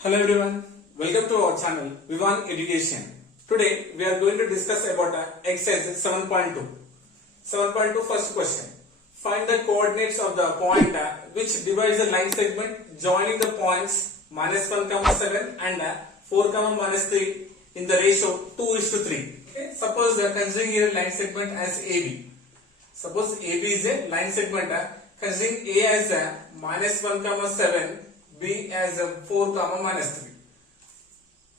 Hello everyone, welcome to our channel Vivan Education. Today we are going to discuss about exercise 7.2. 7.2 first question. Find the coordinates of the point which divides the line segment joining the points -1, 7 and 4, -3 in the ratio 2:3. Okay? Suppose they are considering here line segment as AB. Suppose AB is a line segment considering A as -1, 7, B as 4, -3.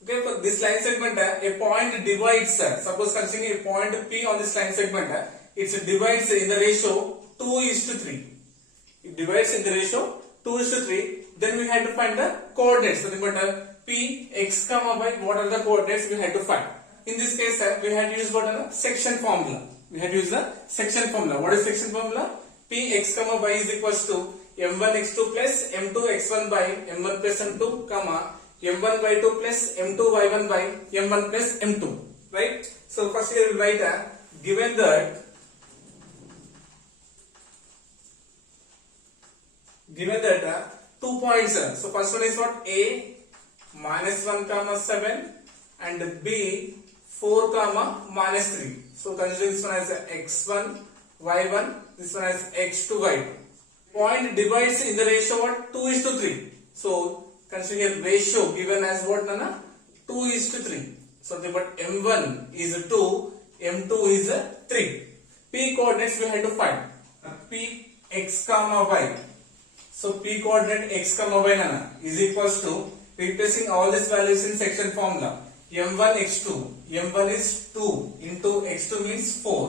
Okay, for this line segment, a point divides. Suppose considering a point P on this line segment, it divides in the ratio 2:3. It divides in the ratio 2:3. Then we had to find the coordinates. Nothing but P, X, Y. What are the coordinates we had to find? In this case, we had used what a section formula. We had used the section formula. What is section formula? P, X, Y is equals to m1 x2 plus m2 x1 by m1 plus m2, m1 y2 plus m2 y1 by m1 plus m2. Right? So first we will write given that 2 points. So first one is what? A -1, 7 and B 4, -3. So consider this one as x1 y1, this one as x2 y2. Point divides in the ratio what? 2:3. So considering a ratio given as what, Nana? 2:3. So the but m1 is 2, m2 is 3. P coordinates we had to find. P x, y. So P coordinate x, y, Nana, is equals to replacing all these values in section formula. m1 x2. m1 is 2 into x2 means 4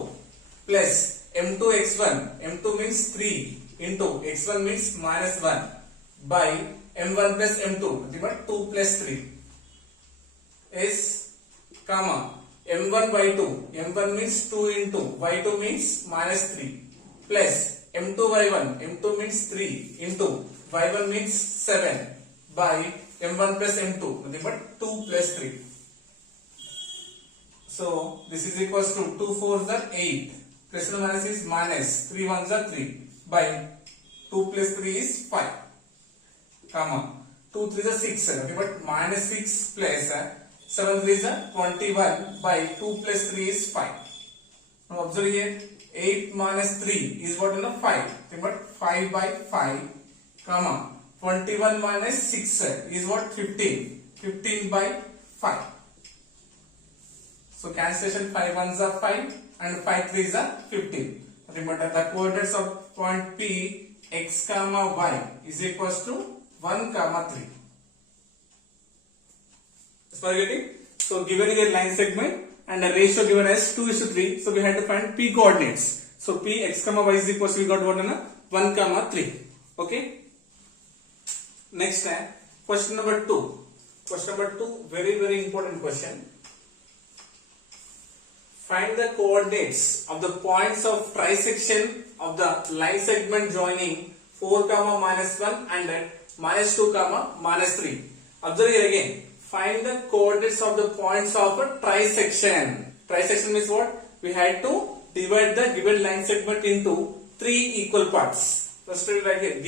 plus m2 x1. m2 means 3 into x1 means -1 by m1 plus m2, but 2 plus 3 is comma m1 y2. m1 means 2 into y2 means -3 plus m2 y1. m2 means 3 into y1 means 7 by m1 plus m2, but 2 plus 3. So this is equals to 2 4s are 8. Plus and minus is minus 3 1s are 3 by 2 plus 3 is 5, 2 3 is 6, okay, but -6 plus 7 3 is 21 by 2 plus 3 is 5. Now observe here, 8 minus 3 is what? 5, okay, but 5 by 5, 21 minus 6 is what? 15, 15 by 5. So cancellation, 5 1s are 5 and 5 3s are 15. Remember the coordinates of point P x, y is equals to 1, 3. Getting? So given here line segment and a ratio given as 2:3. So we had to find P coordinates. So P x, y is equals to, we got what? 1, 3. Okay. Next question number 2. Question number 2, very important question. Find the coordinates of the points of trisection of the line segment joining 4, -1 and -2, -3. Observe here again. Find the coordinates of the points of a trisection. Trisection means what? We had to divide the given line segment into 3 equal parts. First we write here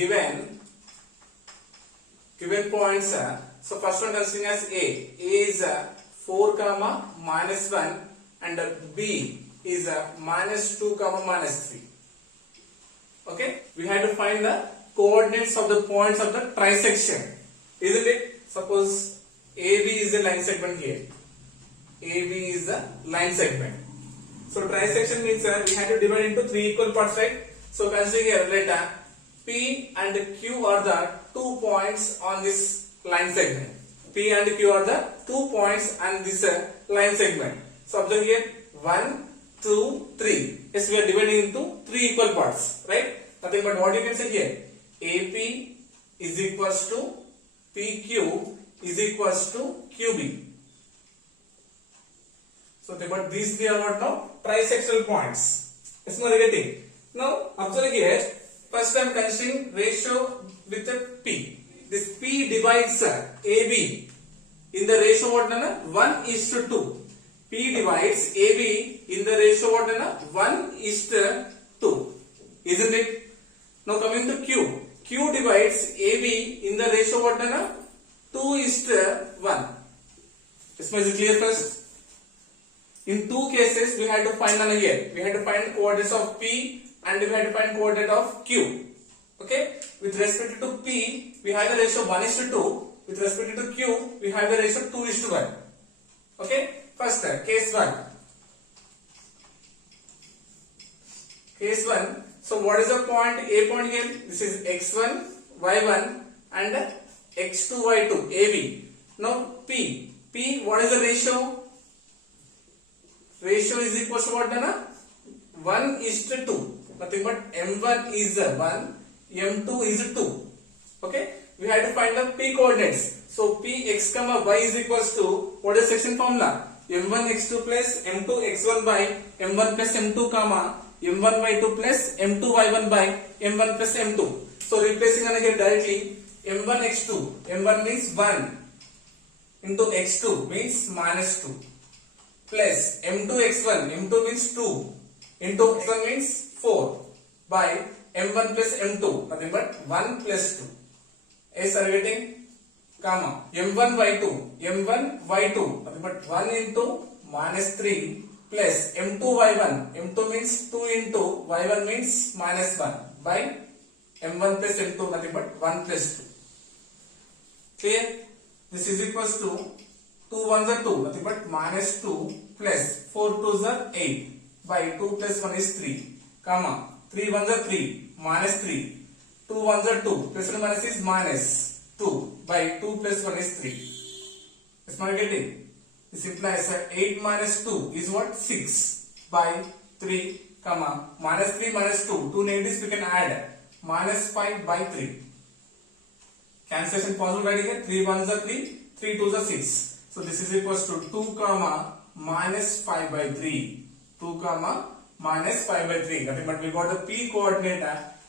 given points. So first one considering as A. A is 4, -1 and B is -2, -3. Okay, we had to find the coordinates of the points of the trisection, isn't it? Suppose AB is the line segment here. AB is the line segment. So trisection means we had to divide into 3 equal parts, right? So considering here, let P and Q are the 2 points on this line segment. P and Q are the 2 points on this line segment. So observe here, 1, 2, 3. Yes, we are dividing into 3 equal parts, right? Nothing but what you can say here. AP is equals to PQ is equals to QB. So but these 3 are what now? Trisectional points. Yes, we are getting. Now observe here. First I am considering ratio with a P. This P divides AB in the ratio what? 1:2. P divides AB in the ratio what? 1:2. Isn't it? Now coming to Q. Q divides AB in the ratio what? 2:1. Is it clear first? In two cases, we had to find an here. We had to find coordinates of P and we had to find coordinate of Q. Okay? With respect to P, we have the ratio 1:2. With respect to Q, we have the ratio 2:1. Okay? First, case 1. Case 1. So, what is the point? A point here. This is x1, y1 and x2, y2, AB. Now, P. P, what is the ratio? Ratio is equal to what? 1:2. Nothing but M1 is 1, M2 is 2. Okay? We have to find the P coordinates. So, P x comma y is equals to, what is section formula? M1 x2 plus M2 x1 by M1 plus M2 comma M1 y2 plus M2 y1 by M1 plus M2. So, replacing here directly, M1 x2, M1 means 1 into x2 means minus 2 plus M2 x1, M2 means 2 into x1 means 4 by M1 plus M2, nothing but 1 plus 2. Yes, are you getting? Comma M1 y2, M1 y2, nothing but 1 into minus 3 plus M2 y1, M2 means 2 into y1 means minus 1 by M1 plus M2, nothing but 1 plus 2. Clear? This is equals to 2 ones are 2, nothing but minus 2 plus 4 twos are 8 by 2 plus 1 is 3, comma 3 ones are 3, minus 3, 2 ones are 2, plus and minus is minus 2 by 2 plus 1 is 3. Is not getting? This implies 8 minus 2 is what? 6 by 3, comma minus 3 minus 2, 2 negatives we can add, minus 5 by 3. Cancellation possible right here, 3 ones are 3, 3 twos are 6. So this is equals to 2 comma minus 5 by 3. 2 comma minus 5 by 3. Nothing but we got the P coordinate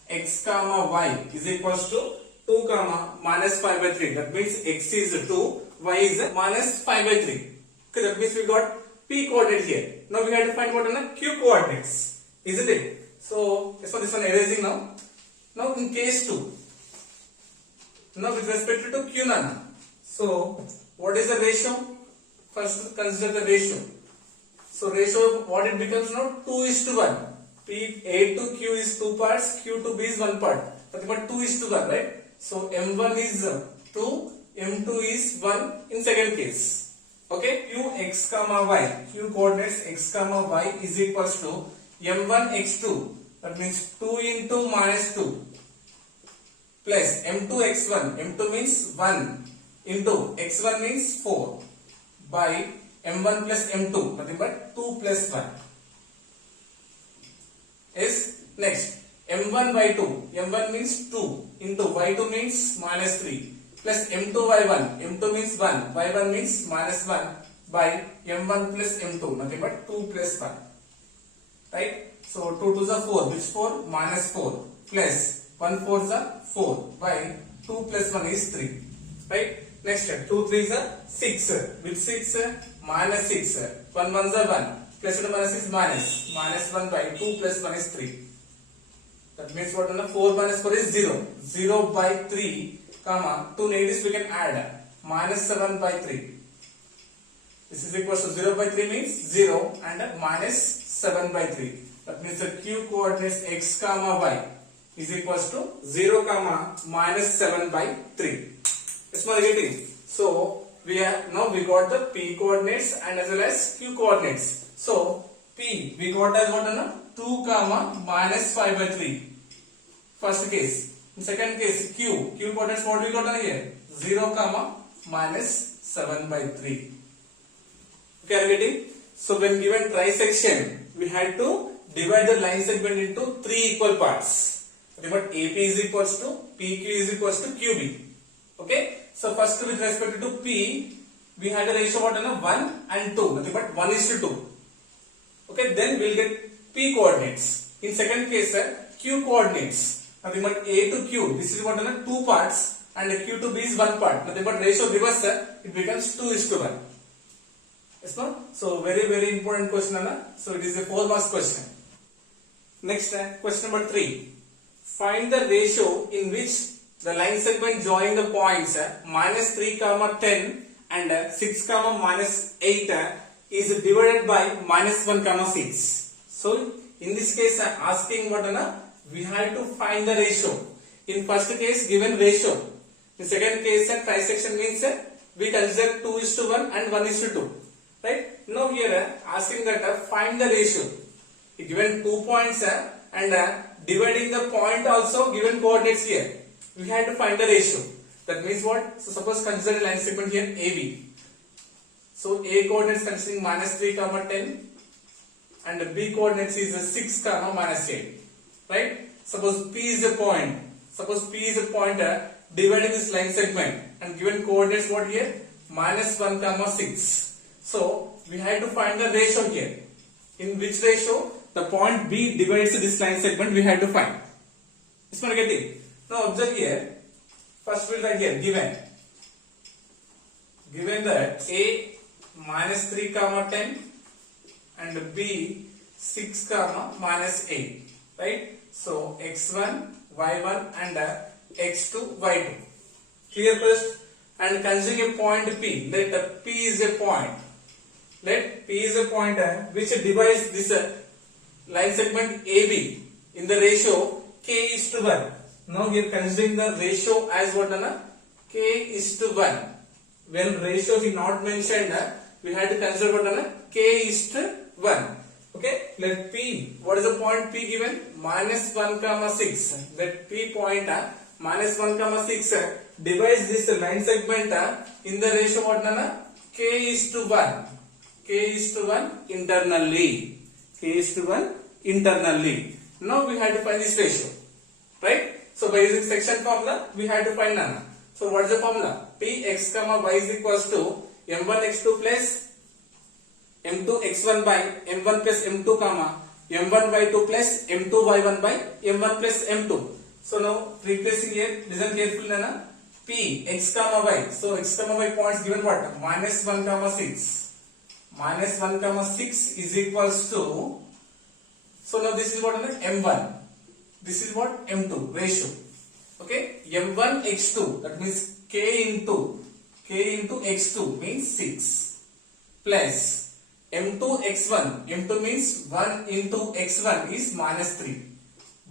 x comma y is equals to 2 comma minus 5 by 3. That means x is 2, y is minus 5 by 3. Okay, that means we got P coordinate here. Now we have to find what are the Q coordinates. Isn't it? So this one erasing now. Now in case 2. Now with respect to Q nana. So what is the ratio? First consider the ratio. So ratio what it becomes now? 2:1. P A to Q is 2 parts, Q to B is 1 part. Nothing but 2:1, right? So M1 is 2, M2 is 1 in second case. Okay, Q x comma y, Q coordinates x comma y is equals to M1 x2. That means 2 into minus 2 plus M2 x1. M2 means 1 into x1 means 4 by M1 plus M2, nothing but 2 plus 1. Is next M1 y2. M1 means 2 into y2 means minus 3 plus M2 y1. M2 means 1, y1 means minus 1 by M1 plus M2, nothing but 2 plus 1. Right? So 2 2s are 4, which 4? Minus 4 plus 1 4s are 4 by 2 plus 1 is 3. Right? Next, 2 3s are 6, which 6? Minus 6, 1 1s are 1, plus and minus is minus 1 by 2 plus 1 is 3. That means what? 4 minus 4 is 0, 0 by 3, comma 2 negatives we can add, minus 7 by 3. This is equal to 0 by 3 means 0 and minus 7 by 3. That means the Q coordinates x comma y is equals to 0 comma minus 7 by 3. It's not getting. So we got the P coordinates and as well as Q coordinates. So P we got as what? 2 comma minus 5 by 3. First case. In second case Q coordinates what we got here? 0 comma minus 7 by 3. Okay, are you getting? So when given trisection, we had to divide the line segment into 3 equal parts. But AP is equals to PQ is equals to QB. Okay. So first with respect to P, we had a ratio what? 1 and 2. Nothing but 1:2. Okay. Then we'll get P coordinates. In second case, Q coordinates. Nothing but A to Q. This is what? 2 parts and Q to B is 1 part. Nothing but ratio reverse. It becomes 2:1. Yes, no? So very important question. So it is a 4 marks question. Next, question number 3. Find the ratio in which the line segment joining the points minus 3 comma 10 and 6 comma minus 8 is divided by minus 1 comma 6. So in this case asking what we have to find the ratio. In first case given ratio. In second case trisection means we consider 2:1 and 1:2. Right? Now here asking that find the ratio. Given 2 points and dividing the point also given coordinates here. We have to find the ratio. That means what? So suppose consider a line segment here AB. So A coordinates considering minus 3 comma 10 and B coordinates is 6 comma minus 8. Right? Suppose P is a point. Suppose P is a pointer dividing this line segment and given coordinates what here? Minus 1 comma 6. So we have to find the ratio here. In which ratio? The point B divides this line segment we have to find. Is one getting? Now observe here. First we'll write here given that A minus 3 comma 10 and B 6 comma minus 8. Right? So x1, y1 and x2, y2. Clear first? And considering a point P. Let P is a point. Let P is a point which divides this line segment AB in the ratio k:1. Now here considering the ratio as what k:1. When ratio is not mentioned, we have to consider what k:1. Okay, let P, what is the point P given? Minus 1 comma 6. Let P point minus 1 comma 6 divides this line segment in the ratio what k:1. k:1 internally. k:1 internally. Now we have to find this ratio. Right? So by using section formula, we have to find none. So what is the formula? Px comma y is equals to m1 x2 plus m2 x1 by m1 plus m2 comma m1 y2 plus m2 y1 by m1 plus m2. So now replacing here, listen carefully nana. P x comma y. So x comma y points given what? Minus 1 comma 6. Minus 1 comma 6 is equals to. So now this is what m1. This is what m2 ratio. Okay, m1 x2 that means k into x2 means 6 plus m2 x1. m2 means 1 into x1 is minus 3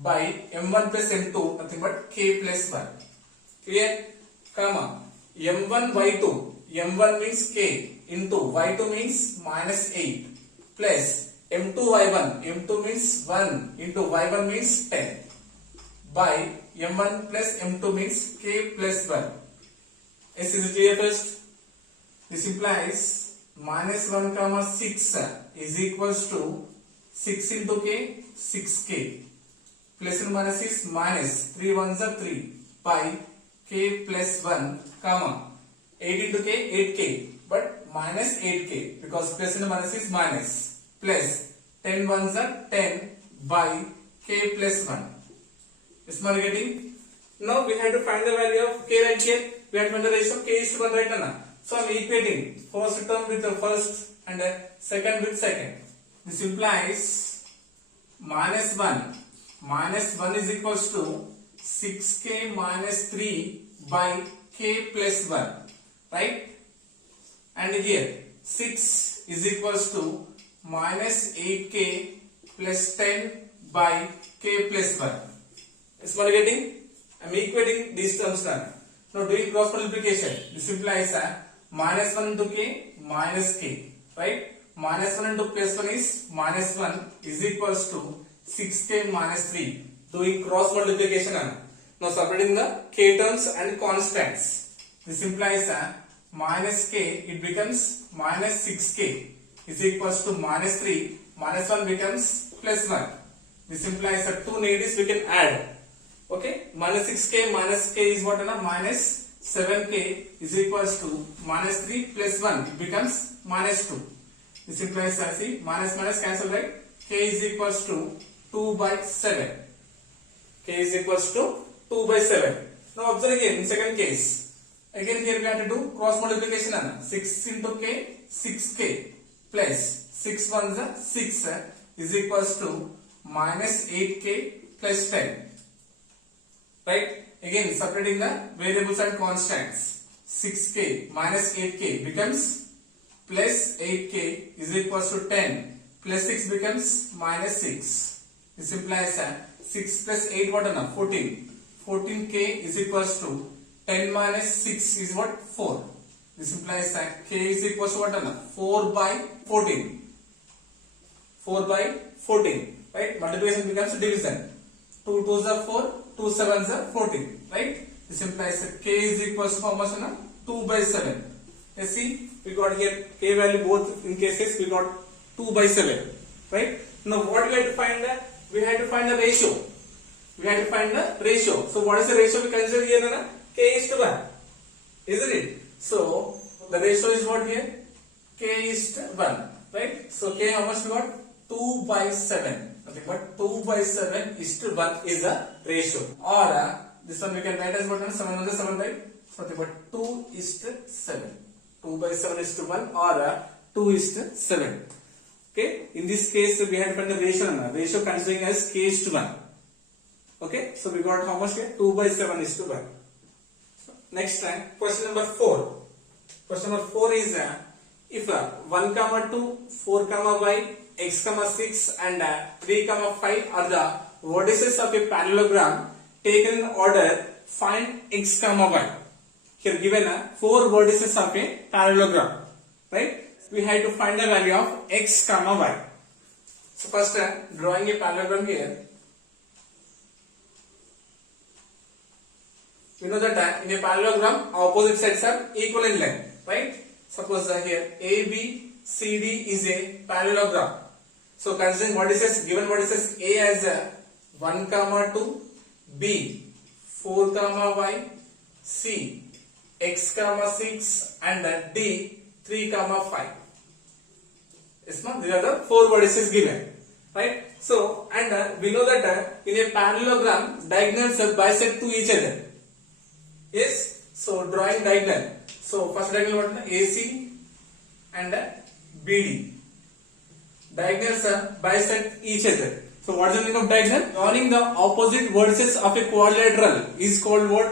by m1 plus m2 nothing but k plus 1. Clear? Comma m1 y2. m1 means k into y2 means minus 8 plus m2 y1. m2 means 1 into y1 means 10 by m1 plus m2 means k plus 1. Is it clear first? This implies minus 1 comma 6 is equals to 6 into k 6k plus and minus is minus 3 ones are 3 by k plus 1 comma 8 into k 8k but minus 8k because plus and minus is minus plus 10 ones are 10 by k plus 1. Is my getting? Now we have to find the value of k right here. We have to find the ratio k:1 right now. So I am equating first term with the first and second with second. This implies minus 1. Minus 1 is equals to 6k minus 3 by k plus 1. Right? And here 6 is equals to minus 8k plus 10 by k plus 1. Is what getting? I am equating these terms now. Now doing cross multiplication. This implies minus 1 into k minus k. Right? Minus 1 into plus 1 is minus 1 is equals to 6k minus 3. Doing cross multiplication. Now separating the k terms and constants. This implies minus k, it becomes minus 6k is equals to minus 3. Minus 1 becomes plus 1. This implies that two negatives we can add. Okay, minus 6k minus k is what? Minus 7k is equals to minus 3 plus 1. It becomes minus 2. This implies see minus minus cancel, right? K is equals to 2 by 7. K is equals to 2 by 7. Now observe again in second case. Again here we have to do cross multiplication. 6 into k 6k plus 6 ones are 6 is equals to minus 8k plus 10. Right? Again separating the variables and constants. 6k minus 8k becomes plus 8k is equals to 10 plus 6 becomes minus 6. This implies 6 plus 8 what enough? 14. 14k is equals to 10 minus 6 is what? 4. This implies that k is equals to what enough? 4 by 14. 4 by 14. Right? Multiplication becomes division. 2 2s are 4, 2 7s are 14. Right? This implies that k is equals to how much enough? 2 by 7. You see, we got here k value both in cases we got 2 by 7. Right? Now what we have to find? We have to find the ratio. We have to find the ratio. So what is the ratio we consider here? Nana? K is to 1. Isn't it? So the ratio is what here? K is to 1. Right? So k how much we got? 2 by 7. Nothing but 2 by 7 is to 1 is the ratio. Or this one we can write as what? 7 on the 7, right? Nothing but 2 is to 7. 2 by 7 is to 1 or 2 is to 7. Okay? In this case we have to find the ratio. Ratio considering as k is to 1. Okay? So we got how much here? 2 by 7 is to 1. Next time, question number 4. Question number 4 is if 1 comma 2, 4 comma y, x comma 6 and 3 comma 5 are the vertices of a parallelogram taken in order, find x comma y. Here given 4 vertices of a parallelogram, right? We have to find the value of x comma y. So first drawing a parallelogram here. We know that in a parallelogram opposite sides are equal in length, right? Suppose here AB CD is a parallelogram. So considering vertices, given vertices A as 1 comma 2, B 4 comma y, C x comma 6 and D 3 comma 5. It's not, these are the 4 vertices given, right? So and we know that in a parallelogram diagonals bisect to each other. Yes, so drawing diagonal. So first diagonal what? AC and BD. Diagonals bisect each other. So what is the meaning of diagonal? Joining the opposite vertices of a quadrilateral is called what?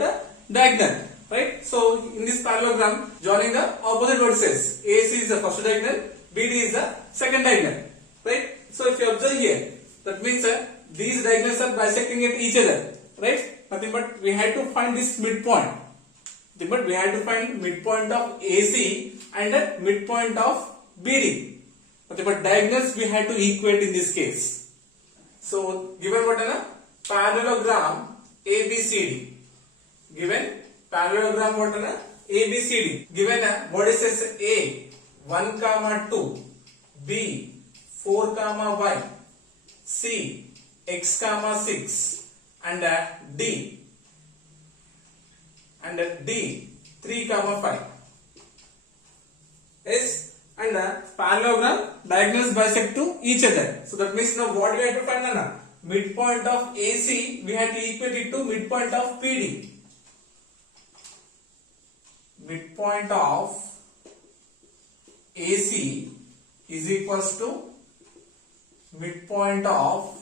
Diagonal. Right? So in this parallelogram, joining the opposite vertices, AC is the first diagonal, BD is the second diagonal. Right? So if you observe here, that means these diagonals are bisecting at each other. Right? Nothing but we had to find this midpoint. But we had to find midpoint of AC and midpoint of BD. But diagonals we had to equate in this case. So given what is parallelogram ABCD. Given parallelogram what is ABCD. Given what is this A 1 comma 2, B 4 comma y, C x comma 6 and D 3 comma 5. Yes. And parallelogram diagonals bisect to each other. So that means now what we have to find? Midpoint of AC we have to equate it to midpoint of PD. Midpoint of AC is equals to midpoint of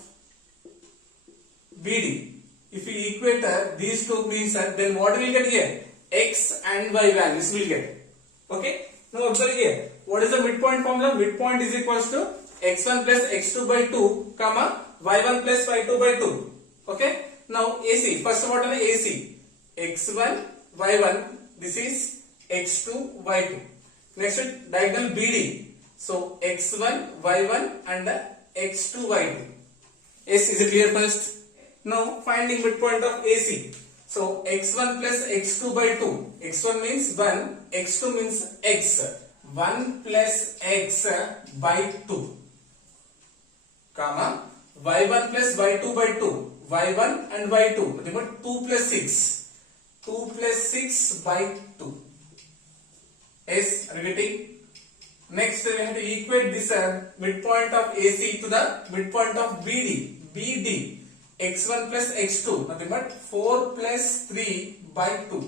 BD. If we equate these two means then what we will get here? X and Y values we will get. Okay. Now observe here. What is the midpoint formula? Midpoint is equals to x1 plus x2 by 2 comma y1 plus y2 by 2. Okay. Now AC. First what is AC? x1 y1. This is x2 y2. Next diagonal BD. So x1 y1 and x2 y2. Yes, is it clear first? Now finding midpoint of AC. So x1 plus x2 by 2. x1 means 1, x2 means x. 1 plus x by 2. Comma y1 plus y2 by 2. y1 and y2. Nothing but 2 plus 6. 2 plus 6 by 2. Yes, repeating. Next we have to equate this midpoint of AC to the midpoint of BD. BD. x1 plus x2, nothing but 4 plus 3 by 2,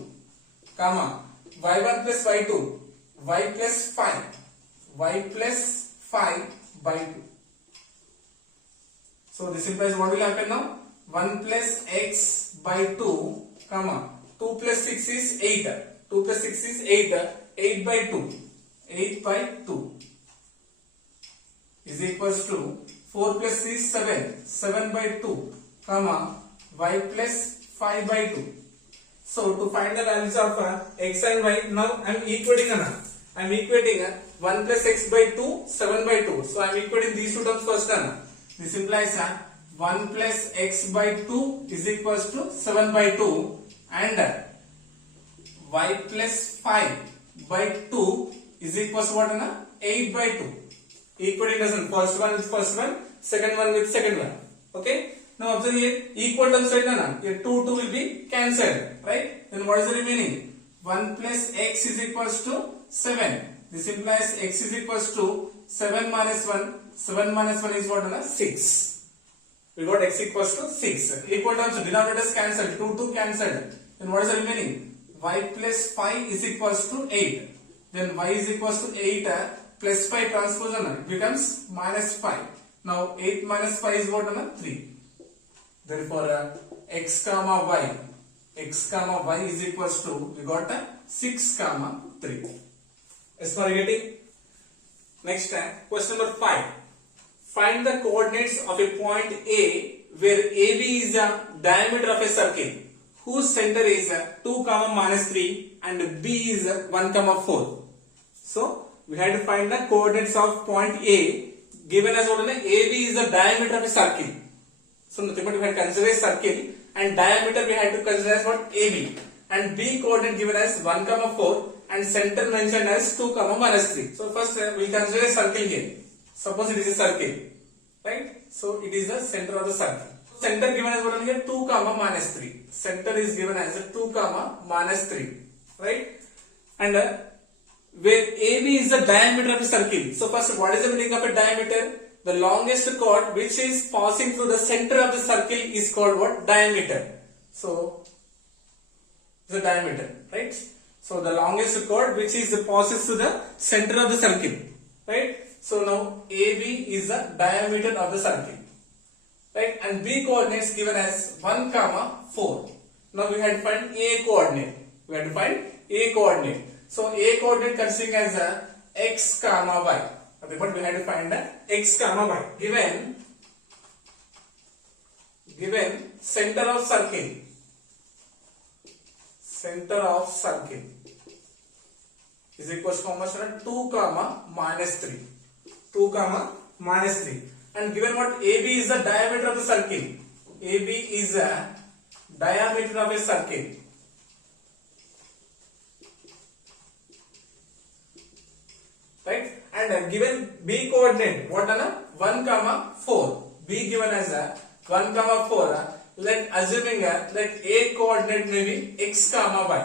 comma, y1 plus y2, y plus 5, y plus 5 by 2. So this implies what will happen now? 1 plus x by 2, comma 2 plus 6 is 8. 2 plus 6 is 8. 8 by 2. 8 by 2 is equals to 4 plus 6 7. 7 by 2, comma y plus 5 by 2. So to find the values of x and y, now I am equating 1 plus x by 2, 7 by 2. So I am equating these two terms first. This implies 1 plus x by 2 is equals to 7 by 2 and y plus 5 by 2 is equals to what? 8 by 2. Equating doesn't first one with first one, second one with second one. Okay. Now observe here, equal terms right now. Here 2 will be cancelled, right? Then what is the remaining? 1 plus x is equals to 7. This implies x is equals to 7 minus 1. 7 minus 1 is what? 6. We got x equals to 6. Equal terms, denominators cancelled. 2 cancelled. Then what is the remaining? Y plus 5 is equals to 8. Then y is equals to 8 plus 5 transposition becomes minus 5. Now 8 minus 5 is what? 3. Therefore x comma y is equals to, we got 6 comma 3. As for getting next question number 5. Find the coordinates of a point A where AB is the diameter of a circle whose center is 2 comma minus 3 and B is 1 comma 4. So we had to find the coordinates of point A given as what? AB is the diameter of a circle. So nothing but we had to consider a circle and diameter we had to consider as what? AB. And B coordinate given as 1 comma 4 and center mentioned as 2 comma minus 3. So first we will consider a circle here. Suppose it is a circle, right? So it is the center of the circle. Center given as what? Here 2 comma minus 3. Center is given as 2 comma minus 3, right? And where AB is the diameter of a circle. So first, what is the meaning of a diameter? The longest chord which is passing through the center of the circle is called what? Diameter. So the diameter, right? So the longest chord which is passes through the center of the circle, right? So now AB is the diameter of the circle, right? And B coordinates given as 1 comma 4. Now we had to find A coordinate. So A coordinate considering as x comma y. But we had to find x comma y. Given center of circle is equals to how much? 2 comma minus 3. 2 comma minus 3. And given what? AB is the diameter of the circle. AB is the diameter of a circle. Right? And given B coordinate, what? 1 comma 4. B given as 1 comma 4. Let assuming let A coordinate may be x comma y.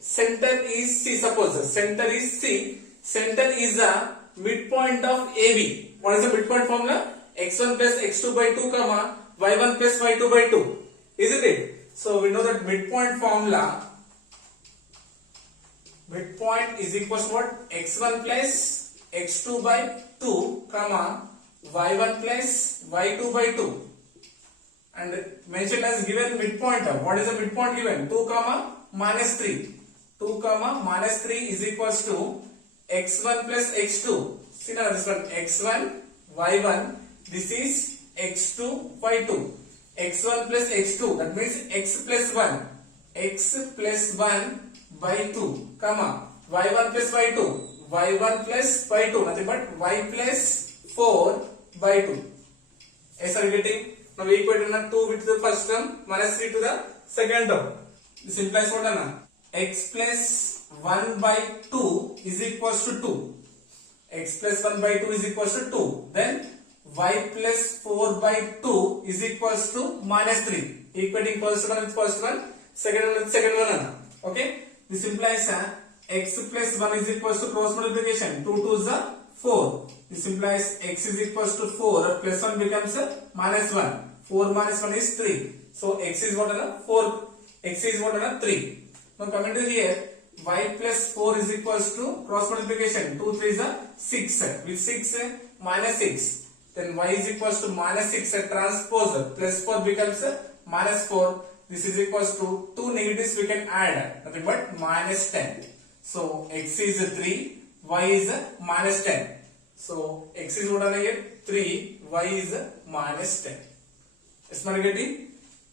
Center is C. Suppose center is C. Center is the midpoint of AB. What is the midpoint formula? x1 plus x2 by 2 comma y1 plus y2 by 2. Isn't it? So we know that midpoint formula. Midpoint is equals to what? x1 plus x2 by 2 comma y1 plus y2 by 2. And mentioned as given midpoint. What is the midpoint given? 2 comma minus 3. 2 comma minus 3 is equals to x1 plus x2. See now this one x1 y1. This is x2 y2. x1 plus x2. That means x plus 1. X plus 1 by 2 comma y1 plus y2. y1 plus y2. Nothing but y plus 4 by 2. Yes, are you getting? Now we equate 2 with the first term minus 3 to the second term. This implies what? X plus 1 by 2 is equals to 2. X plus 1 by 2 is equals to 2. Then y plus 4 by 2 is equals to minus 3. Equating first one with first one, second one with second one. Okay. This implies x plus 1 is equals to cross multiplication. 2 2 is 4. This implies x is equals to 4 plus 1 becomes minus 1. 4 minus 1 is 3. So x is what? 4. X is what? 3. Now coming to here, y plus 4 is equals to cross multiplication. 2 3 is 6. With 6 minus 6. Then y is equals to minus 6 transpose. Plus 4 becomes minus 4. this is equals to 2 negatives we can add, nothing but minus 10. So x is 3, y is minus 10. So x is what here 3, y is minus 10. Is my getting?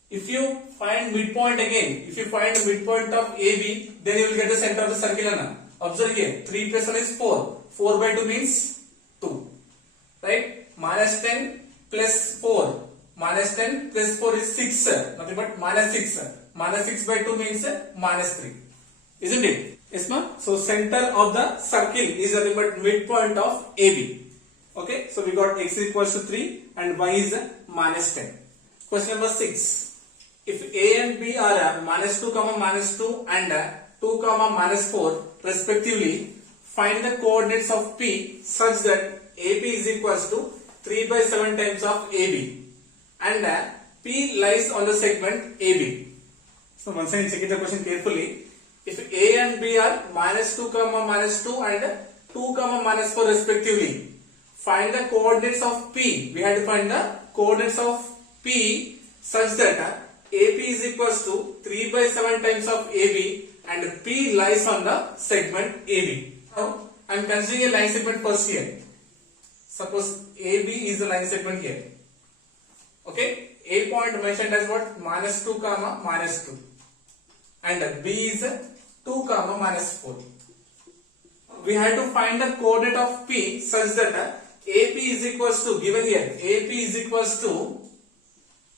If you find midpoint again, if you find midpoint of AB, then you will get the center of the circle. Observe here, 3 plus 1 is 4. 4 by 2 means 2. Right? Minus 10 plus 4. Minus 10 plus 4 is 6. Nothing but minus 6. Minus 6 by 2 means minus 3. Isn't it? Yes, ma'am. So center of the circle is nothing but midpoint of AB. Okay. So we got x equals to 3 and y is minus 10. Question number 6. If A and B are minus 2, minus 2 and 2, minus 4 respectively, find the coordinates of P such that AB is equals to 3 by 7 times of AB and P lies on the segment AB. So once again check the question carefully. If A and B are minus 2, minus 2 and 2, minus 4 respectively, find the coordinates of P. We have to find the coordinates of P such that AP is equals to 3 by 7 times of AB and P lies on the segment AB. Now I am considering a line segment first here. Suppose AB is the line segment here. Okay, A point mentioned as what? Minus 2, minus 2 and B is 2, minus 4. We have to find the coordinate of P such that AP is equals to, given here, AP is equals to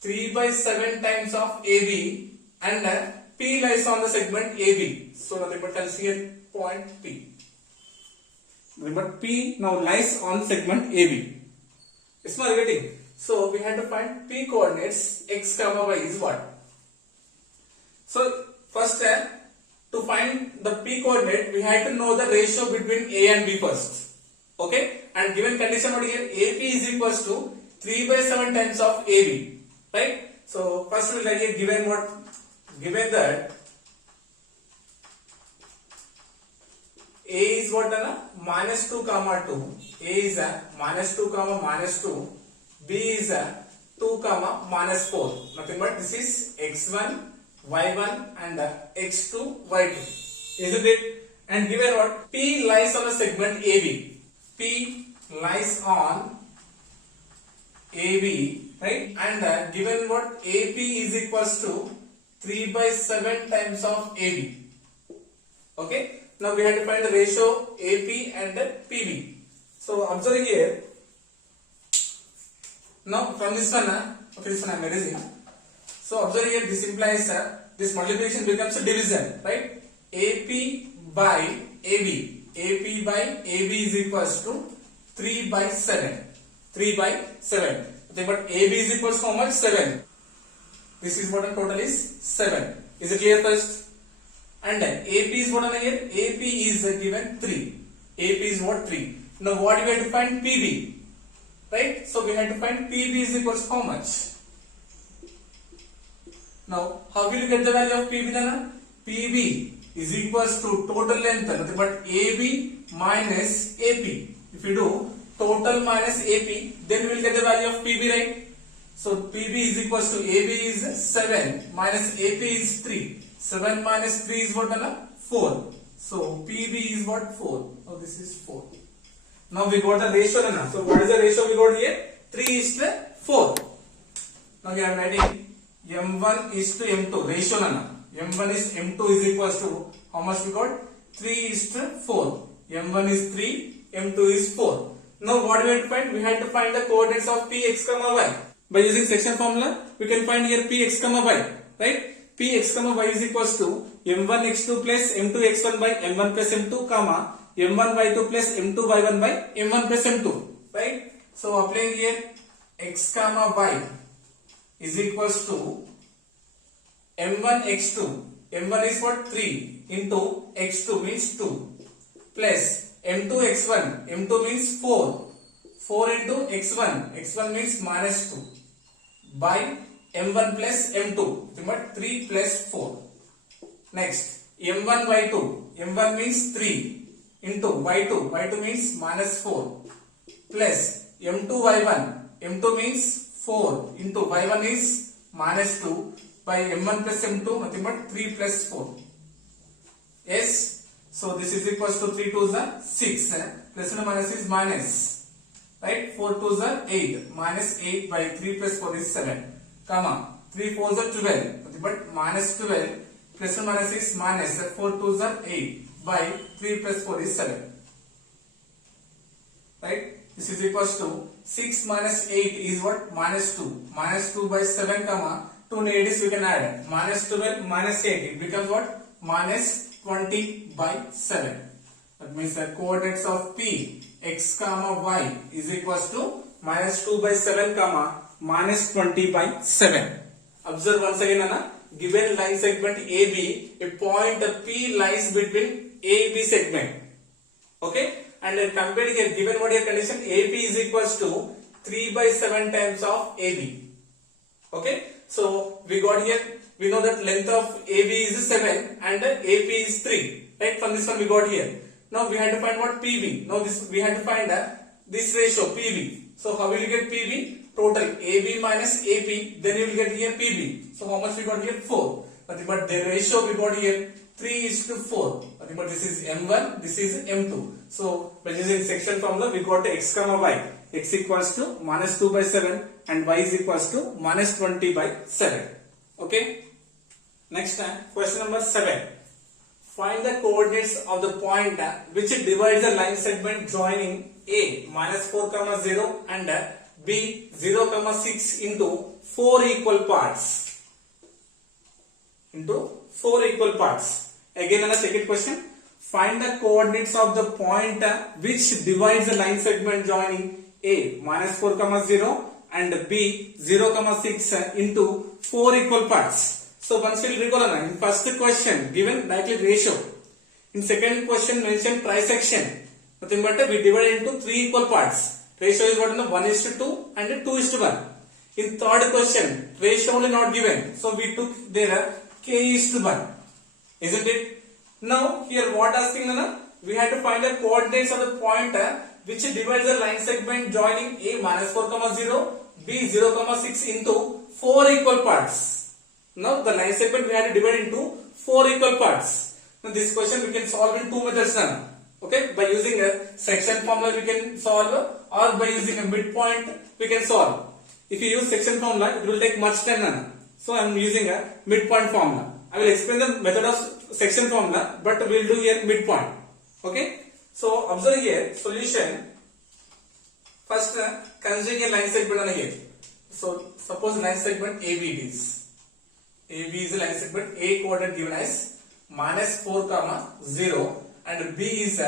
3 by 7 times of AB and P lies on the segment AB. So nothing but consider point P. Remember P now lies on segment AB. Is my getting? So we have to find P coordinates x, y is what? So first to find the P coordinate we have to know the ratio between A and B first. Okay? And given condition over here, AP is equals to 3 by 7 times of AB. Right? So first we will write here given what? Given that A is what? Minus 2, 2. A is minus 2, minus 2. B is 2, minus 4. Nothing but this is x1, y1 and x2, y2. Isn't it? And given what? P lies on the segment AB. P lies on AB. Right? And given what? AP is equals to 3 by 7 times of AB. Okay? Now we have to find the ratio AP and PB. So observe here. Now from this one, okay, this one I am erasing. So observe here, this implies this multiplication becomes a division, right? AP by AB. AP by AB is equals to 3 by 7. 3 by 7. But AB is equals to how much? 7. This is what the total is 7. Is it clear first? And then AP is what here? AP is given 3. AP is what? 3. Now what we have to find? PB. Right? So we have to find PB is equals to how much? Now how will you get the value of PB then? PB is equals to total length, nothing but AB minus AP. If you do total minus AP, then we will get the value of PB, right? So PB is equals to AB is 7 minus AP is 3. 7 minus 3 is what? 4. So PB is what? 4. Now this is 4. Now we got the ratio. So what is the ratio we got here? 3 is to 4. Now we are writing M1 is to M2. Ratio. M1 is M2 is equals to how much we got? 3 is to 4. M1 is 3, M2 is 4. Now what we have to find? We have to find the coordinates of P, x, y. By using section formula, we can find here P, x, y. Right? P, x, y is equals to M1 x2 plus M2 x1 by M1 plus M2, M1 y2 plus M2 y1 by M1 plus M2. Right? So applying here x, y is equals to M1 x2. M1 is what? 3 into x2 means 2 plus M2 x1. M2 means 4. 4 into x1. x1 means minus 2 by M1 plus M2. But 3 plus 4. Next M1 y2. M1 means 3 into y2. y2 means minus 4 plus M2 y1. M2 means 4 into y1 is minus 2 by m1 plus m2, nothing but 3 plus 4. Yes. So this is equals to 3 2s are 6. Plus and minus is minus. Right? 4 2s are 8. Minus 8 by 3 plus 4 is 7. Comma. 3 4s are 12. Nothing but minus 12. Plus and minus is minus. 4 2s are 8. By 3 plus 4 is 7. Right? This is equals to 6 minus 8 is what? Minus 2. Minus 2 by 7 comma 2 negatives we can add. Minus 12 minus 8. It becomes what? Minus 20 by 7. That means the coordinates of P x comma y is equals to minus 2 by 7 comma minus 20 by 7. Observe once again, Anna. Given line segment AB, a point P lies between AB segment. Okay? And then compared here, given what your condition, AB is equals to 3 by 7 times of AB. Okay? So we got here, we know that length of AB is 7 and AP is 3. Right? From this one we got here. Now we had to find what? PV. Now this we had to find this ratio PV. So how will you get PV? Total AB minus AP, then you will get here PV. So how much we got here? 4. But the ratio we got here 3:4. But this is M1, this is M2. So by using section formula we got x comma y. X equals to minus 2 by 7 and y is equals to minus 20 by 7. Okay. Next question number 7. Find the coordinates of the point which divides the line segment joining A minus 4 comma 0 and B 0 comma 6 into 4 equal parts. Again, on the second question, find the coordinates of the point which divides the line segment joining A minus 4 comma 0 and B 0 comma 6 into 4 equal parts. So once we will recall, in first question given directly ratio, in second question mentioned trisection. Nothing but we divide into 3 equal parts. Ratio is what? 1:2 and 2:1. In third question, ratio only not given, so we took there k:1. Isn't it? Now here what asking, we had to find the coordinates of the point which divides the line segment joining A minus 4 comma 0, B 0 comma 6 into 4 equal parts. Now the line segment we had to divide into 4 equal parts. Now this question we can solve in 2 methods. Okay, by using a section formula we can solve, or by using a midpoint we can solve. If you use section formula, it will take much time. So I am using a midpoint formula. I will explain the method of section formula, but we will do here midpoint. Okay. So observe here solution. First considering a line segment here. So suppose line segment AB it is. AB is a line segment. A coordinate given as minus 4 comma 0 and B is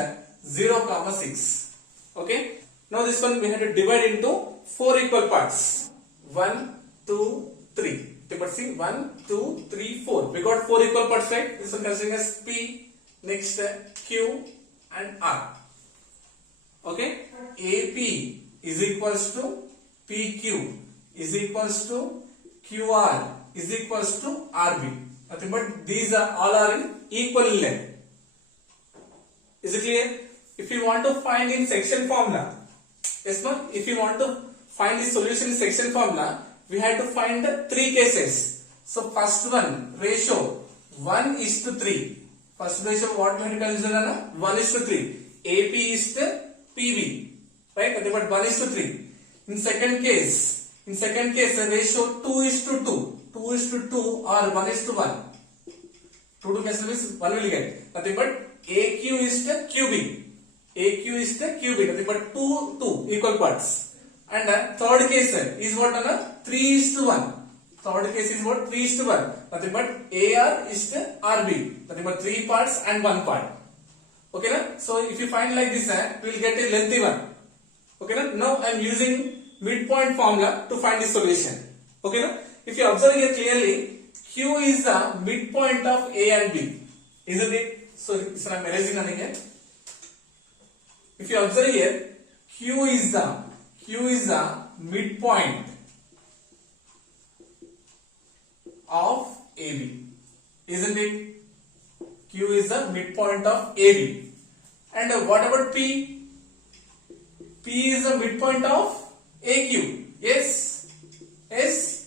0 comma 6. Okay. Now this one we have to divide into 4 equal parts. 1, 2, 3. But see 1, 2, 3, 4. We got 4 equal parts, right? This one considering as P, next Q and R. Okay. AP is equals to PQ is equals to QR is equals to RB. Nothing but these are all are in equal length. Is it clear? If you want to find in section formula, yes, no? If you want to find the solution in section formula, we have to find 3 cases. So first one, ratio 1:3. First ratio what we have to consider? 1:3. AP is to PB. Right? Nothing but 1:3. In second case, the ratio 2:2. 2:2 or 1:1. 2 to cancel means 1 will get. Nothing but AQ is to QB. AQ is to QB. Nothing but 2 equal parts. And third case is what? 3:1. Third case is what? 3:1. Nothing but AR is to RB. Nothing but 3 parts and 1 part. Okay, na? So if you find like this, we will get a lengthy one. Okay, na? Now I am using midpoint formula to find the solution. Okay, na? If you observe here clearly, Q is the midpoint of A and B. Isn't it? So I am erasing here. If you observe here, Q is the midpoint of AB. Isn't it? Q is the midpoint of AB. And what about P? P is the midpoint of AQ. Yes? Yes?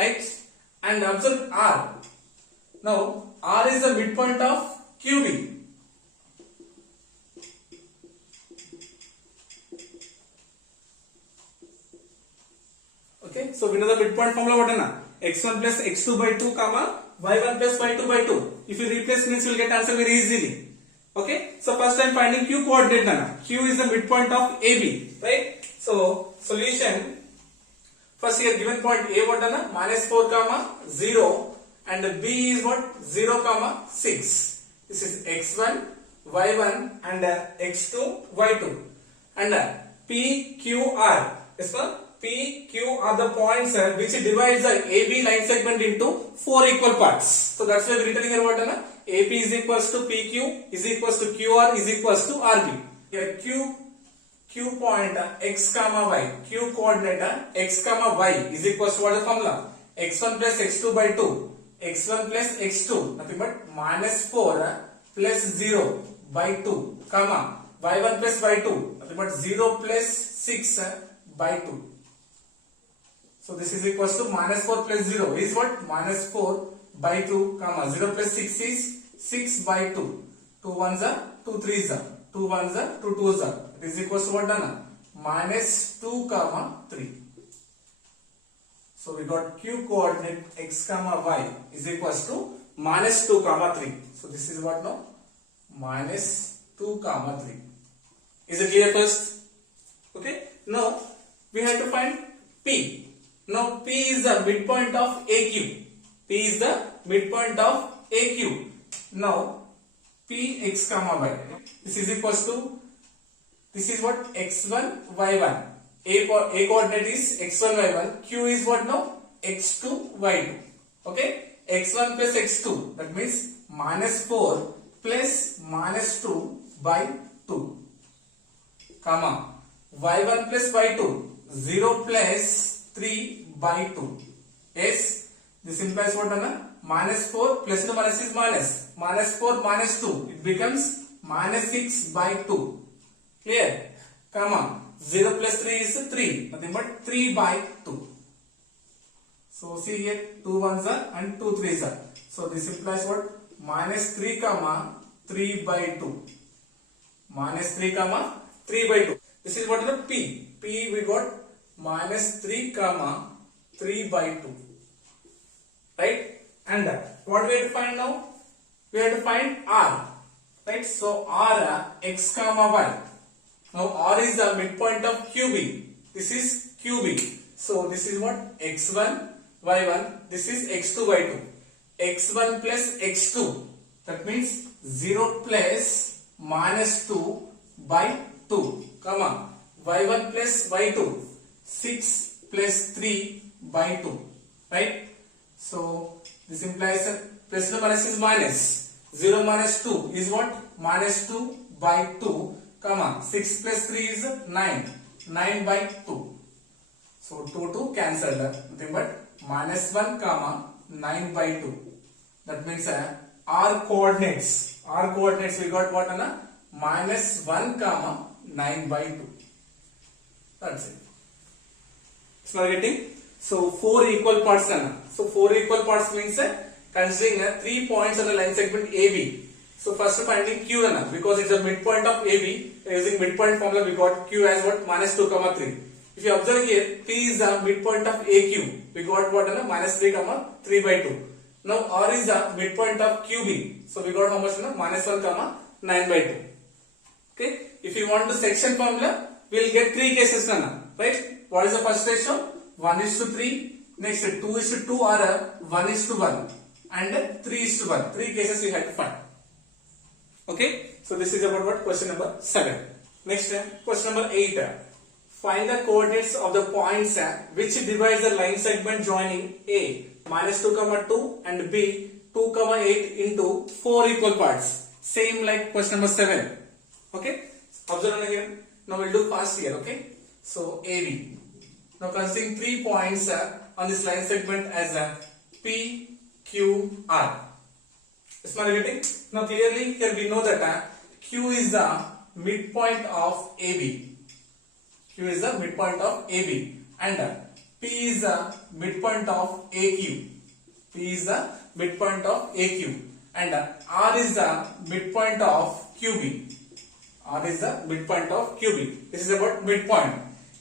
right? And observe R. Now R is the midpoint of QB. Okay, so we know the midpoint formula what is na? X1 plus x2 by 2 comma y1 plus y2 by 2. If you replace means you will get answer very easily. Okay, so first I am finding Q coordinate na. Q is the midpoint of AB, right? So solution, first here given point A what is na? -4 comma 0 and B is what? 0 comma 6. This is x1, y1 and x2, y2 and P, Q, R. Yes, sir? P, Q are the points which divides the AB line segment into 4 equal parts. So that's why we written here what na? AP is equals to PQ is equals to QR is equals to RB. Here Q point x comma y, Q coordinate x comma y is equals to what is the formula? X1 plus x2 by 2. X1 plus x2 nothing but -4 plus 0 by 2 comma y1 plus y2 nothing but 0 plus 6 by 2. So this is equals to -4 plus 0 is what? -4 by 2 comma 0 plus 6 is 6 by 2. 2 ones are 2 threes are 2 ones are 2 twos are. It is equals to what done? -2 comma 3. So we got Q coordinate x comma y is equals to -2 comma 3. So this is what now? -2 comma 3. Is it clear first? Okay. Now we have to find P. Now P is the midpoint of AQ. P is the midpoint of AQ. Now P x comma y. This is equals to, this is what? X1, Y1. A coordinate is x1, y1. Q is what now? x2, y2. Okay? x1 plus x2. That means -4 plus -2 by 2. Comma. y1 plus y2. 0 plus 3 by 2. Yes? This implies what? -4 plus to minus is minus. -4 minus 2. It becomes -6 by 2. Clear? Comma. 0 plus 3 is 3. Nothing but 3 by 2. So see here 2 ones are and 2 threes are. So this implies what? -3 comma 3 by 2. -3 comma 3 by 2. This is what is the P. P we got -3 comma 3 by 2. Right? And what we have to find now? We have to find R. Right? So R x comma y. Now R is the midpoint of QB. This is QB. So this is what? X1, Y1. This is X2, Y2. X1 plus X2. That means 0 plus -2 by 2. Comma. Y1 plus Y2. 6 plus 3 by 2. Right? So this implies plus to minus is minus. 0 minus 2 is what? -2 by 2. Comma 6 plus 3 is 9. 9 by 2. So 2 cancelled. Nothing but -1 comma 9 by 2. That means R coordinates. R coordinates we got what? -1 comma 9 by 2. That's it. It's not getting? So 4 equal parts. So 4 equal parts means considering 3 points on the line segment AB. So first finding Q because it's the midpoint of AB. Using midpoint formula we got Q as what? -2 comma 3. If you observe here, P is the midpoint of AQ. We got what? -3 comma 3 by 2. Now R is the midpoint of QB. So we got how much? -1 comma 9 by 2. Okay. If you want the section formula, we will get 3 cases right? What is the first ratio? 1:3. Next 2:2 or 1:1 and 3:1. 3 cases we have to find. Okay. So this is about what? Question number 7. Next question number 8. Find the coordinates of the points which divides the line segment joining A -2 comma 2 and B 2 comma 8 into 4 equal parts. Same like question number 7. Okay. Observe here. Now we'll do fast here. Okay. So AB. Now considering 3 points on this line segment as P, Q, R. Is my getting? Now clearly here we know that Q is the midpoint of AB. Q is the midpoint of AB and P is the midpoint of AQ. P is the midpoint of AQ. And R is the midpoint of QB. R is the midpoint of QB. This is about midpoint.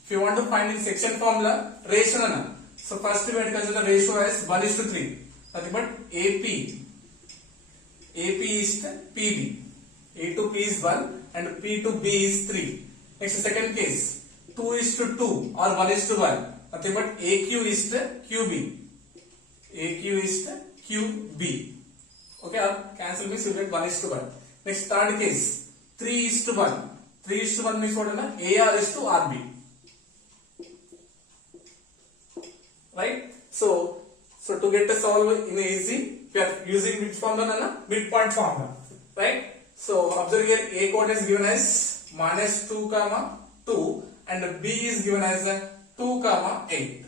If you want to find in section formula, ratio. So first we will consider the ratio as 1:3. Nothing but AP is to PB. A to P is 1 and P to B is 3. Next second case, 2:2 or 1:1. Nothing but AQ is to QB. AQ is to QB. Okay, or cancel means you get 1:1. Next third case, 3:1. 3:1 means what? AR is to RB. Right? So to get a solve in easy, we are using which formula? Midpoint formula. Right? So observe here, A coordinate is given as -2, 2 and B is given as 2, 8.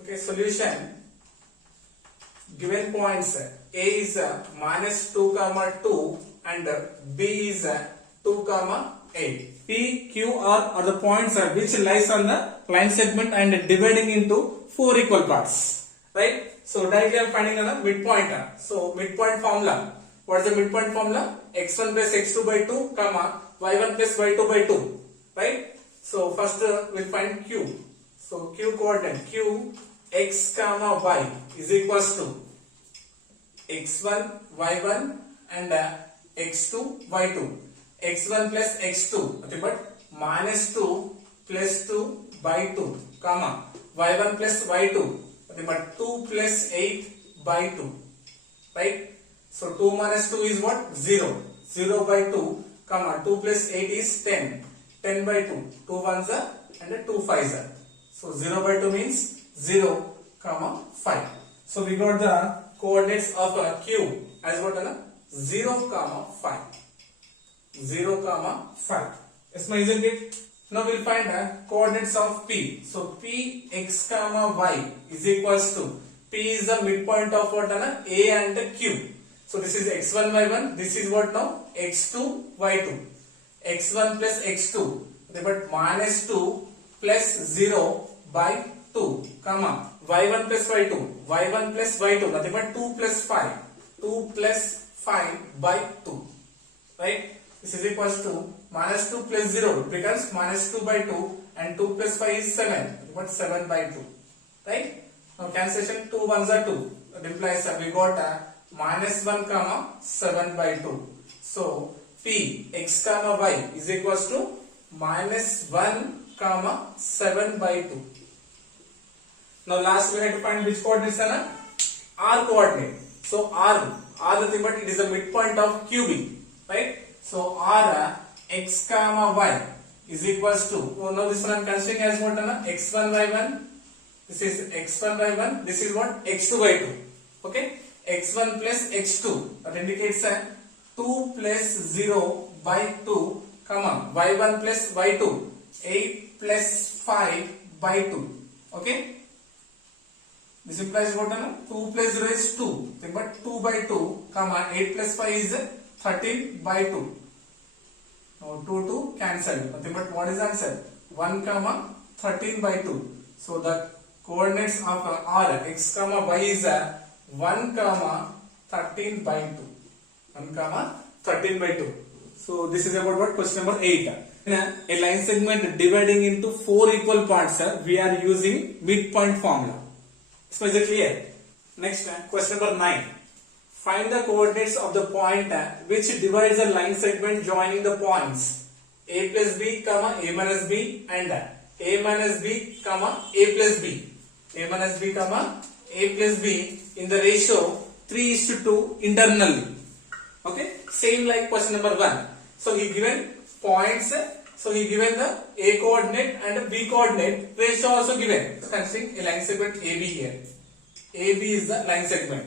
Okay, solution. Given points, A is -2, 2 and B is 2, 8. P, Q, R are the points which lies on the line segment and dividing into 4 equal parts. Right? So directly I am finding the midpoint. So midpoint formula. What is the midpoint formula? X1 plus X2 by 2, Y1 plus Y2 by 2. Right? So first we'll find Q. So Q coordinate, Q X, Y is equals to X1, Y1 and X2, Y2. X1 plus X2, nothing but -2 plus 2 by 2, Y1 plus Y2, nothing but 2 plus 8 by 2. Right? So 2 minus 2 is what? 0. 0 by 2, 2 plus 8 is 10. 10 by 2. 2 ones are and 2 fives are. So 0 by 2 means 0, 5. So we got the coordinates of Q as what? 0, 5. 0, 5. Yes, isn't it? Now we'll find the coordinates of P. So P X, Y is equals to, P is the midpoint of what? A and Q. So this is X1, Y1. This is what now? X2, Y2. X1 plus X2. But -2 plus 0 by 2, Y1 plus Y2. Y1 plus Y2. Nothing but 2 plus 5. 2 plus 5 by 2. Right? This is equals to -2 plus 0 becomes -2 by 2 and 2 plus 5 is 7. But 7 by 2. Right? Now cancellation, 2 ones are 2. That implies we got -1, 7 by 2. So P X, Y is equals to -1, 7 by 2. Now last we had to find which coordinates are R coordinate. So R nothing but it is the midpoint of QB. Right? So R X, Y is equals to, now this one I am considering as what? X1, Y1. This is X1, Y1. This is what? X2, Y2. Okay? X1 plus X2. That indicates 2 plus 0 by 2, Y1 plus Y2. 8 plus 5 by 2. Okay? This implies what? 2 plus 0 is 2. But 2 by 2, 8 plus 5 is 13 by 2. Now 2 cancel. But what is the answer? 1, 13 by 2. So the coordinates of R, X, Y is 1, 13 by 2. 1, 13 by 2. So this is about what? Question number 8. In a line segment dividing into 4 equal parts, we are using midpoint formula. So is it clear? Next, question number 9. Find the coordinates of the point which divides the line segment joining the points A plus B, A minus B and A minus B, A plus B. A minus B, A plus B in the ratio 3:2 internally. Okay, same like question number 1. So he given points, so he given the A coordinate and B coordinate, ratio also given. So considering a line segment AB here. AB is the line segment.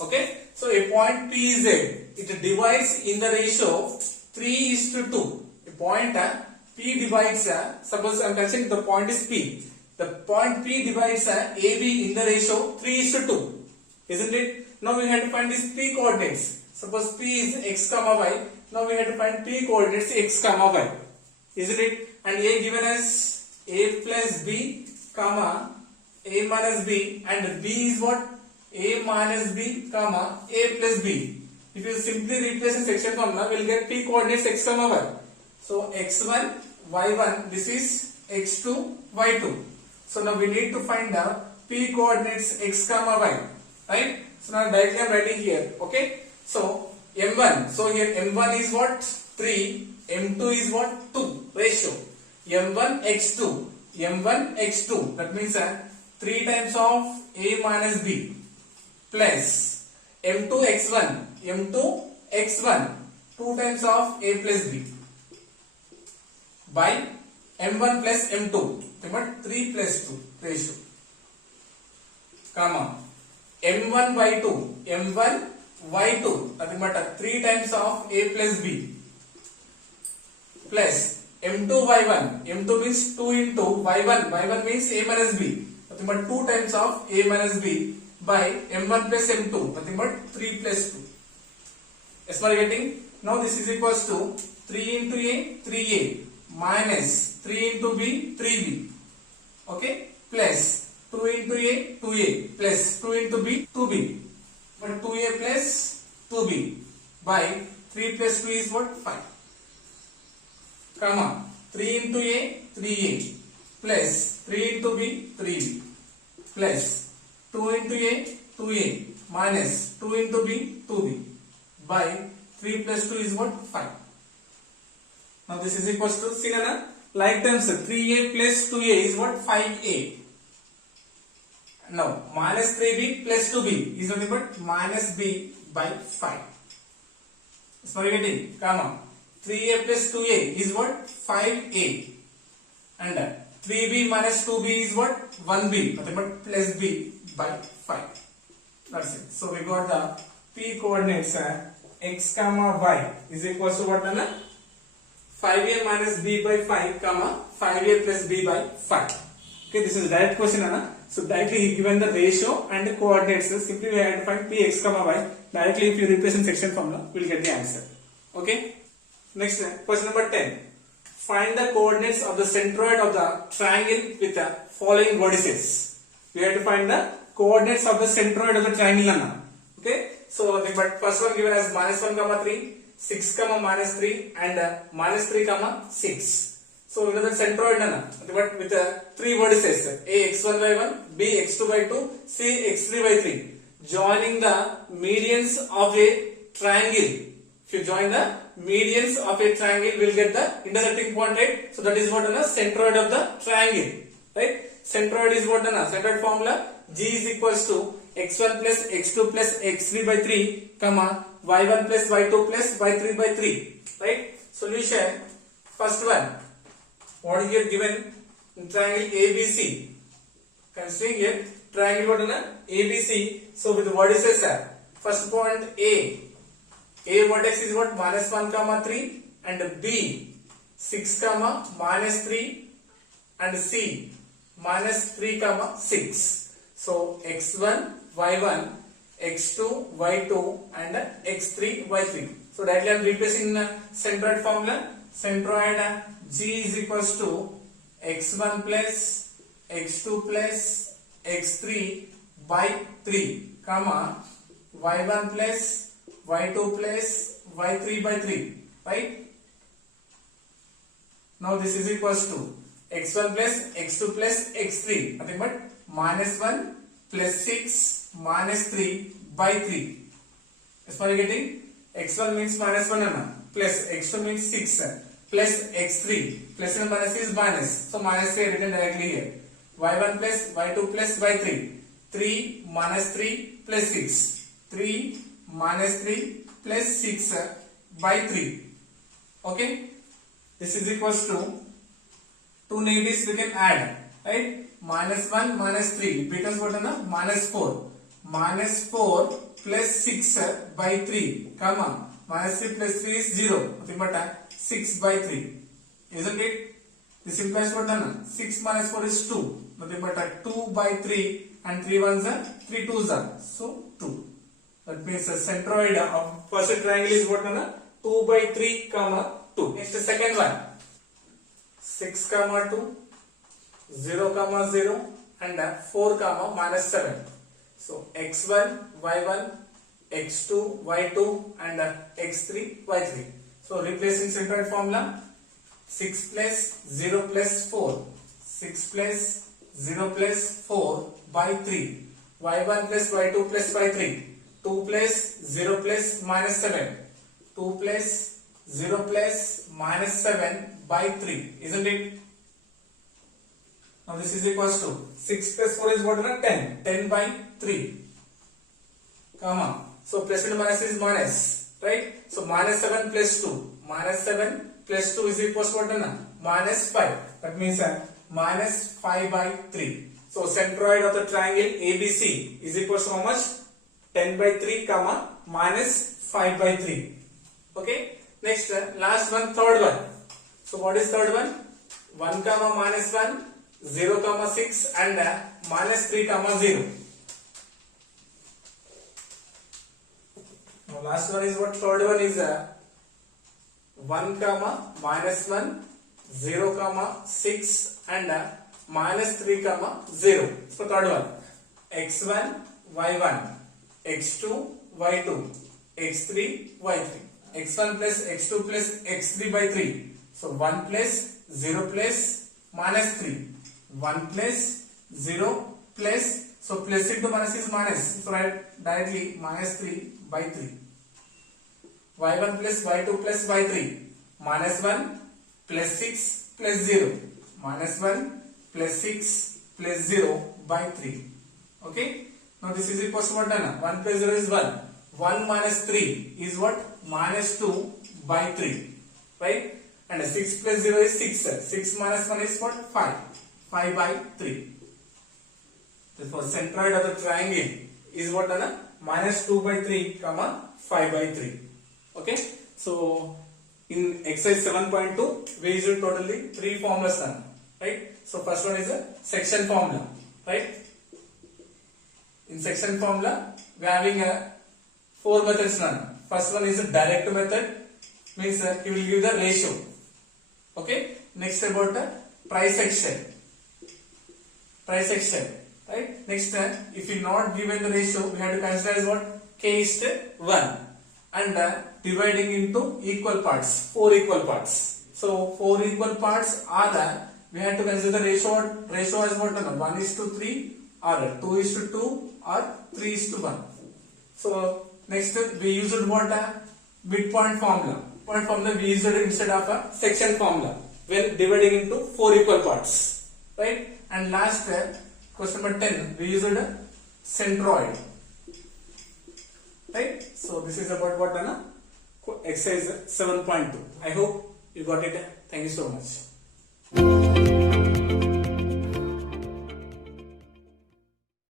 Okay, so a point P is there. It divides in the ratio 3:2. A point P divides, suppose I am considering the point is P. The point P divides AB in the ratio 3:2. Isn't it? Now we have to find these P coordinates. Suppose P is X, Y. Now we have to find P coordinates X, Y. Isn't it? And A given as A plus B comma a minus b, and b is what? A minus b comma a plus b. If you simply replace in section formula, we will get p coordinates x comma y. So x1, y1, this is x2, y2. So now we need to find the p coordinates x comma y, right? So now directly I am writing here, okay? So m1, so here m1 is what? 3, m2 is what? 2, ratio. m1 x2, m1 x2, that means 3 times of a minus b, plus m2 x1, m2 x1, 2 times of a plus b, by m1 plus m2, but 3 plus 2 ratio, comma m1 y2, m1 y2, nothing but 3 times of a plus b, plus m2 y1, m2 means 2 into y1, y1 means a minus b, nothing but 2 times of a minus b, by m1 plus m2, nothing but 3 plus 2. Yes, we are getting? Now this is equals to 3 into a, 3a, minus 3 into b, 3b, okay, plus 2 into a, 2a, plus 2 into b, 2b, but 2a plus 2b, by 3 plus 2 is what? 5, comma 3 into a, 3a, plus 3 into b, 3b, plus 2 into a, 2a, minus 2 into b, 2b, by 3 plus 2 is what? 5. Now this is equals to, see na, like terms, 3a plus 2a is what? 5a. Now minus 3b plus 2b is nothing but minus b by 5. Is what you getting? Comma 3a plus 2a is what? 5a, and 3b minus 2b is what? 1b, nothing but plus b by 5. That's it. So we got the p coordinates x comma y is equals to what? 5a minus b by 5 comma 5a plus b by 5. Okay, this is direct question, Anna. So directly he given the ratio and the coordinates. Simply we have to find p x comma y. Directly if you replace in section formula, we will get the answer. Okay. Next question number 10. Find the coordinates of the centroid of the triangle with the following vertices. We have to find the coordinates of the centroid of the triangle, Anna. Okay. So but first one given as minus 1 comma 3, 6 comma minus 3, and minus 3 comma 6. So we know the centroid, but with 3 vertices, a x1 by 1, b x2 by 2, c x3 by 3, joining the medians of a triangle. If you join the medians of a triangle, we will get the intersecting point, right? So that is what centroid of the triangle, right? Centroid is what? Centroid formula G is equals to x1 plus x2 plus x3 by 3, comma y1 plus y2 plus y3 by 3, right? Solution, first one, what is here given? Triangle ABC. Considering here triangle what? ABC. So with what is this? First point A vertex is what? Minus 1 comma 3, and B 6 comma minus 3, and C minus 3 comma 6. So x1 y1, x2 y2, and x3 y3. So directly I am replacing in centroid formula. Centroid G is equals to x1 plus x2 plus x3 by 3, comma y1 plus y2 plus y3 by 3, right? Now this is equals to x1 plus x2 plus x3, nothing but minus 1 plus 6 minus 3 by 3. As far as getting, x1 means minus 1 plus x2 means 6 plus x3, plus and minus is minus, so minus 3 written directly here. y1 plus y2 plus y3, 3 minus 3 plus 6, 3 minus 3 plus 6 by 3. Okay, this is equals to 2 negatives we can add, right? Minus 1 minus 3 becomes what? Minus 4. Minus 4 plus 6 by 3, comma minus 3 plus 3 is 0, nothing but 6 by 3, isn't it? This implies what? 6 minus 4 is 2, nothing but 2 by 3, and 3 ones are 3 twos are, so 2. That means the centroid of first triangle is what? 2 by 3 comma 2. Next second one, 6 comma 2, 0 comma 0 and 4 comma minus 7. So x1 y1 x2 y2 and x3 y3. So replacing centroid formula, 6 plus 0 plus 4, 6 plus 0 plus 4 by 3, y1 plus y2 plus y3, 2 plus 0 plus minus 7, 2 plus 0 plus minus 7 by 3, isn't it? Now this is equals to 6 plus 4 is what? 10. 10 by 3, comma. So plus and minus is minus, right? So minus 7 plus 2. Minus 7 plus 2 is equals to what? Minus 5. That means minus 5 by 3. So centroid of the triangle ABC is equals to how much? 10 by 3 comma minus 5 by 3. Okay. Next, last one, third one. So what is third one? 1 comma minus 1, 0 comma 6 and minus 3 comma 0. Now last one is what? Third one is 1 comma minus 1, 0 comma 6 and minus 3 comma 0. So third one, x1 y1 x2 y2 x3 y3, x1 plus x2 plus x3 by 3. So 1 plus 0 plus minus 3, 1 plus 0 plus, so plus into minus is minus, so write directly minus 3 by 3. y1 plus y2 plus y3, minus 1 plus 6 plus 0, minus 1 plus 6 plus 0 by 3. Okay. Now this is equals to what? 1 plus 0 is 1. 1 minus 3 is what? Minus 2 by 3. Right? And 6 plus 0 is 6. 6 minus 1 is what? 5. 5 by 3. Therefore, centroid of the triangle is what? Minus 2 by 3 comma 5 by 3. Okay. So in exercise 7.2 we used totally 3 formulas. Right. So first one is a section formula. Right. In section formula we are having 4 methods. First one is a direct method, means he will give the ratio. Okay. Next about trisection. Trisection. Right. Next, if you not given the ratio, we have to consider as what? K is to 1 and dividing into equal parts, 4 equal parts. So 4 equal parts are the, we have to consider the ratio as what? 1 is to 3 or 2 is to 2 or 3 is to 1. So next we used what? Midpoint formula. Point formula we used instead of a section formula when dividing into 4 equal parts. Right? And last question number 10 we used centroid. Right? So this is about what? Exercise 7.2. I hope you got it. Thank you so much.